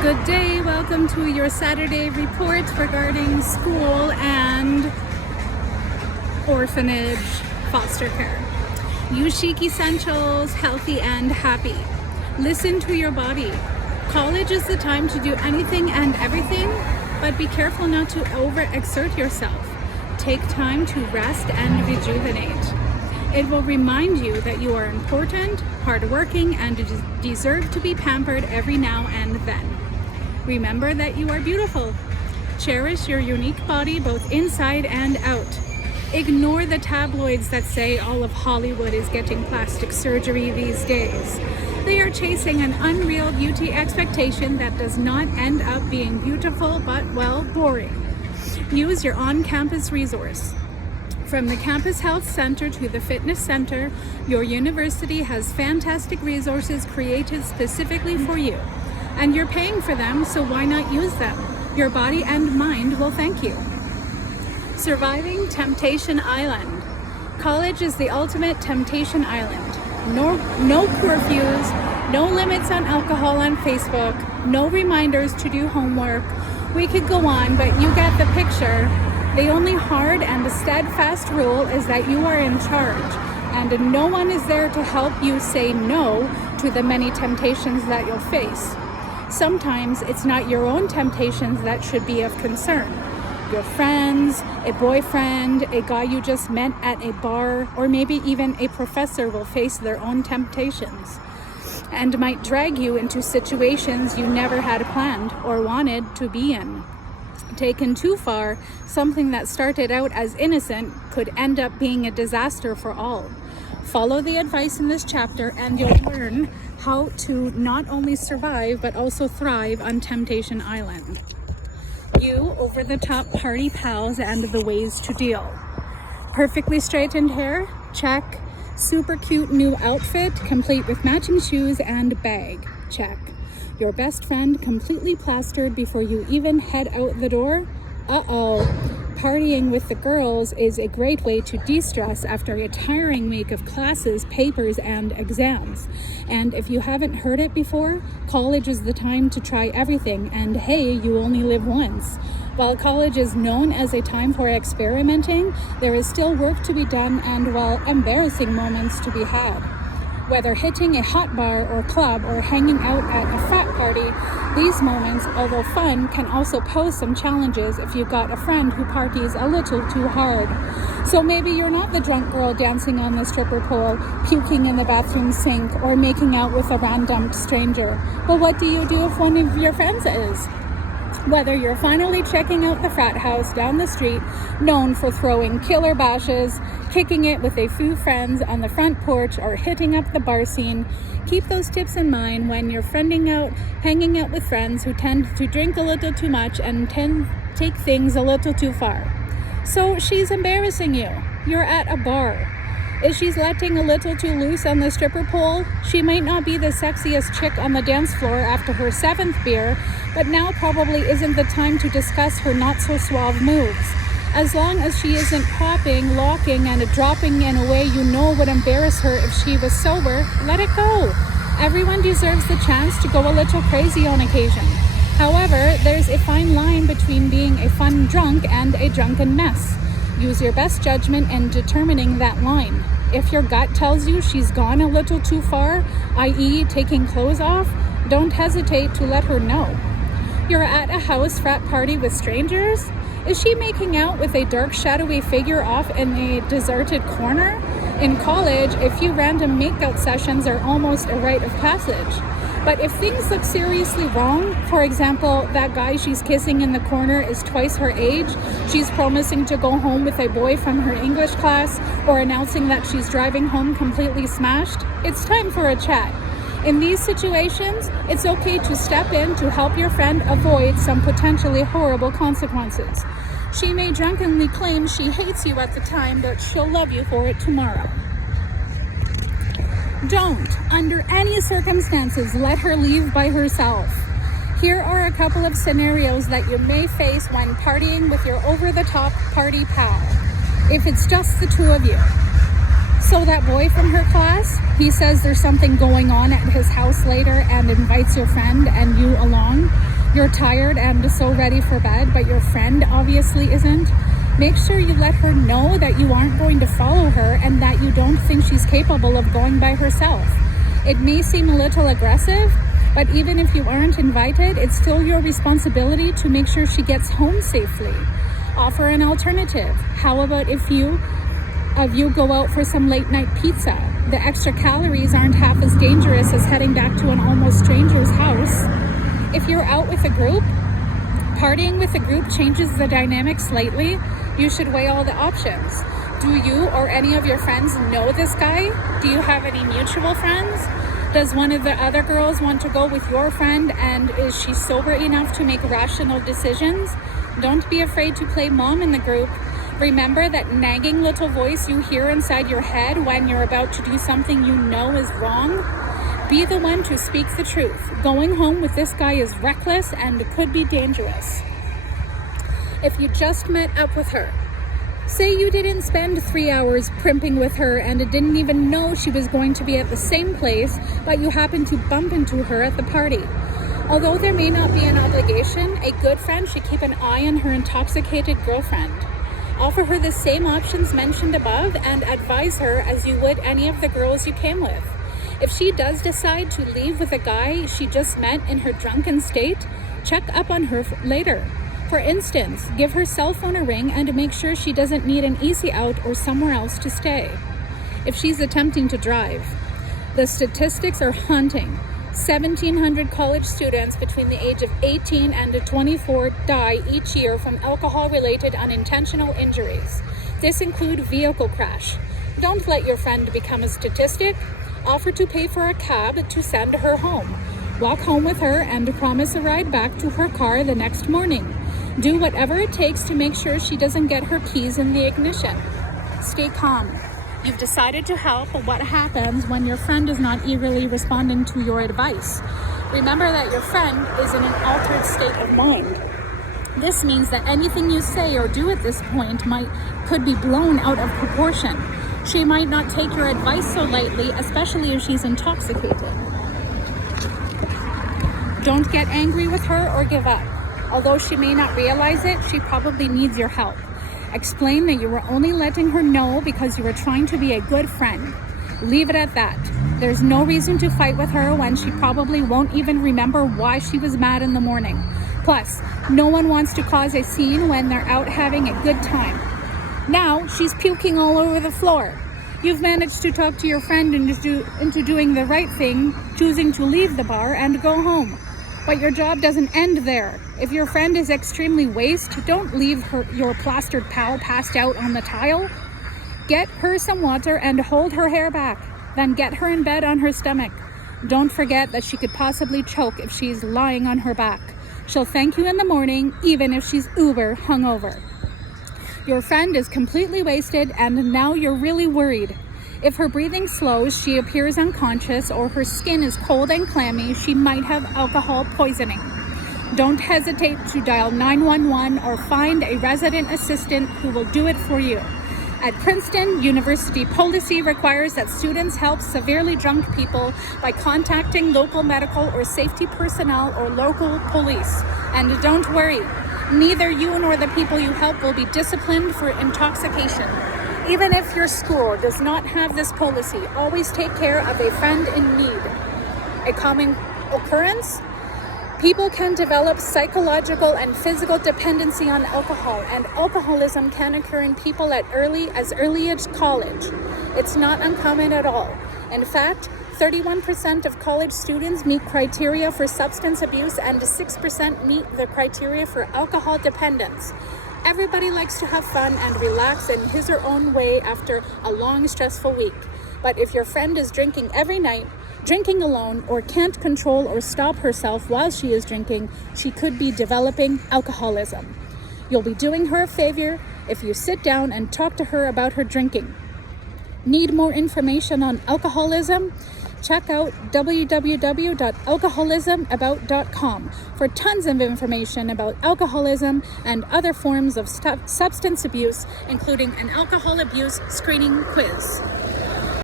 Good day, welcome to your Saturday report regarding school and orphanage foster care. Use Chic Essentials, healthy and happy. Listen to your body. College is the time to do anything and everything, but be careful not to overexert yourself. Take time to rest and rejuvenate. It will remind you that you are important, hardworking, and deserve to be pampered every now and then. Remember that you are beautiful. Cherish your unique body both inside and out. Ignore the tabloids that say all of Hollywood is getting plastic surgery these days. They are chasing an unreal beauty expectation that does not end up being beautiful but, well, boring. Use your on-campus resource. From the Campus Health Center to the Fitness Center, your university has fantastic resources created specifically for you. And you're paying for them, so why not use them? Your body and mind will thank you. Surviving Temptation Island. College is the ultimate temptation island. No curfews, no limits on alcohol on Facebook, no reminders to do homework. We could go on, but you get the picture. The only hard and steadfast rule is that you are in charge, and no one is there to help you say no to the many temptations that you'll face. Sometimes it's not your own temptations that should be of concern. Your friends, a boyfriend, a guy you just met at a bar, or maybe even a professor will face their own temptations and might drag you into situations you never had planned or wanted to be in. Taken too far, something that started out as innocent could end up being a disaster for all. Follow the advice in this chapter and you'll learn how to not only survive but also thrive on Temptation Island. You over-the-top party pals and the ways to deal. Perfectly straightened hair? Check. Super cute new outfit, complete with matching shoes and bag? Check. Your best friend completely plastered before you even head out the door? Uh-oh. Partying with the girls is a great way to de-stress after a tiring week of classes, papers, and exams. And if you haven't heard it before, college is the time to try everything, and hey, you only live once. While college is known as a time for experimenting, there is still work to be done and, well, embarrassing moments to be had. Whether hitting a hot bar or club or hanging out at a frat party, these moments, although fun, can also pose some challenges if you've got a friend who parties a little too hard. So maybe you're not the drunk girl dancing on the stripper pole, puking in the bathroom sink, or making out with a random stranger. But what do you do if one of your friends is? Whether you're finally checking out the frat house down the street, known for throwing killer bashes, kicking it with a few friends on the front porch, or hitting up the bar scene, keep those tips in mind when you're friending out, hanging out with friends who tend to drink a little too much and take things a little too far. So she's embarrassing you. You're at a bar. If she's letting a little too loose on the stripper pole, she might not be the sexiest chick on the dance floor after her 7th beer, but now probably isn't the time to discuss her not-so-suave moves. As long as she isn't popping, locking, and dropping in a way you know would embarrass her if she was sober, let it go. Everyone deserves the chance to go a little crazy on occasion. However, there's a fine line between being a fun drunk and a drunken mess. Use your best judgment in determining that line. If your gut tells you she's gone a little too far, i.e. taking clothes off, don't hesitate to let her know. You're at a house frat party with strangers? Is she making out with a dark, shadowy figure off in a deserted corner? In college, a few random makeout sessions are almost a rite of passage. But if things look seriously wrong, for example, that guy she's kissing in the corner is twice her age, she's promising to go home with a boy from her English class, or announcing that she's driving home completely smashed, it's time for a chat. In these situations, it's okay to step in to help your friend avoid some potentially horrible consequences. She may drunkenly claim she hates you at the time, but she'll love you for it tomorrow. Don't, under any circumstances, let her leave by herself. Here are a couple of scenarios that you may face when partying with your over-the-top party pal, if it's just the two of you. So that boy from her class, he says there's something going on at his house later and invites your friend and you along. you're tired and so ready for bed, but your friend obviously isn't, make sure you let her know that you aren't going to follow her and that you don't think she's capable of going by herself. It may seem a little aggressive, but even if you aren't invited, it's still your responsibility to make sure she gets home safely. Offer an alternative. How about if you go out for some late night pizza? The extra calories aren't half as dangerous as heading back to an almost stranger's house. If you're out with a group, partying with a group changes the dynamic slightly. You should weigh all the options. Do you or any of your friends know this guy? Do you have any mutual friends? Does one of the other girls want to go with your friend, and is she sober enough to make rational decisions? Don't be afraid to play mom in the group. Remember that nagging little voice you hear inside your head when you're about to do something you know is wrong? Be the one to speak the truth. Going home with this guy is reckless and could be dangerous. If you just met up with her, say you didn't spend 3 hours primping with her and didn't even know she was going to be at the same place, but you happened to bump into her at the party. Although there may not be an obligation, a good friend should keep an eye on her intoxicated girlfriend. Offer her the same options mentioned above and advise her as you would any of the girls you came with. If she does decide to leave with a guy she just met in her drunken state, check up on her later. For instance, give her cell phone a ring and make sure she doesn't need an easy out or somewhere else to stay. If she's attempting to drive, the statistics are haunting. 1,700 college students between the age of 18 and 24 die each year from alcohol-related unintentional injuries. This includes vehicle crash. Don't let your friend become a statistic. Offer to pay for a cab to send her home. Walk home with her and promise a ride back to her car the next morning. Do whatever it takes to make sure she doesn't get her keys in the ignition. Stay calm. You've decided to help, but what happens when your friend is not eagerly responding to your advice? Remember that your friend is in an altered state of mind. This means that anything you say or do at this point could be blown out of proportion. She might not take your advice so lightly, especially if she's intoxicated. Don't get angry with her or give up. Although she may not realize it, she probably needs your help. Explain that you were only letting her know because you were trying to be a good friend. Leave it at that. There's no reason to fight with her when she probably won't even remember why she was mad in the morning. Plus, no one wants to cause a scene when they're out having a good time. Now, she's puking all over the floor. You've managed to talk to your friend into doing the right thing, choosing to leave the bar and go home. But your job doesn't end there. If your friend is extremely wasted, don't leave your plastered pal passed out on the tile. Get her some water and hold her hair back. Then get her in bed on her stomach. Don't forget that she could possibly choke if she's lying on her back. She'll thank you in the morning, even if she's uber hungover. Your friend is completely wasted and now you're really worried. If her breathing slows, she appears unconscious, or her skin is cold and clammy, she might have alcohol poisoning. Don't hesitate to dial 911 or find a resident assistant who will do it for you. At Princeton, university policy requires that students help severely drunk people by contacting local medical or safety personnel or local police. And don't worry, neither you nor the people you help will be disciplined for intoxication. Even if your school does not have this policy, always take care of a friend in need. A common occurrence? People can develop psychological and physical dependency on alcohol, and alcoholism can occur in people as early as college. It's not uncommon at all. In fact, 31% of college students meet criteria for substance abuse and 6% meet the criteria for alcohol dependence. Everybody likes to have fun and relax in his or her own way after a long, stressful week. But if your friend is drinking every night, drinking alone, or can't control or stop herself while she is drinking, she could be developing alcoholism. You'll be doing her a favor if you sit down and talk to her about her drinking. Need more information on alcoholism? Check out www.alcoholismabout.com for tons of information about alcoholism and other forms of substance abuse, including an alcohol abuse screening quiz.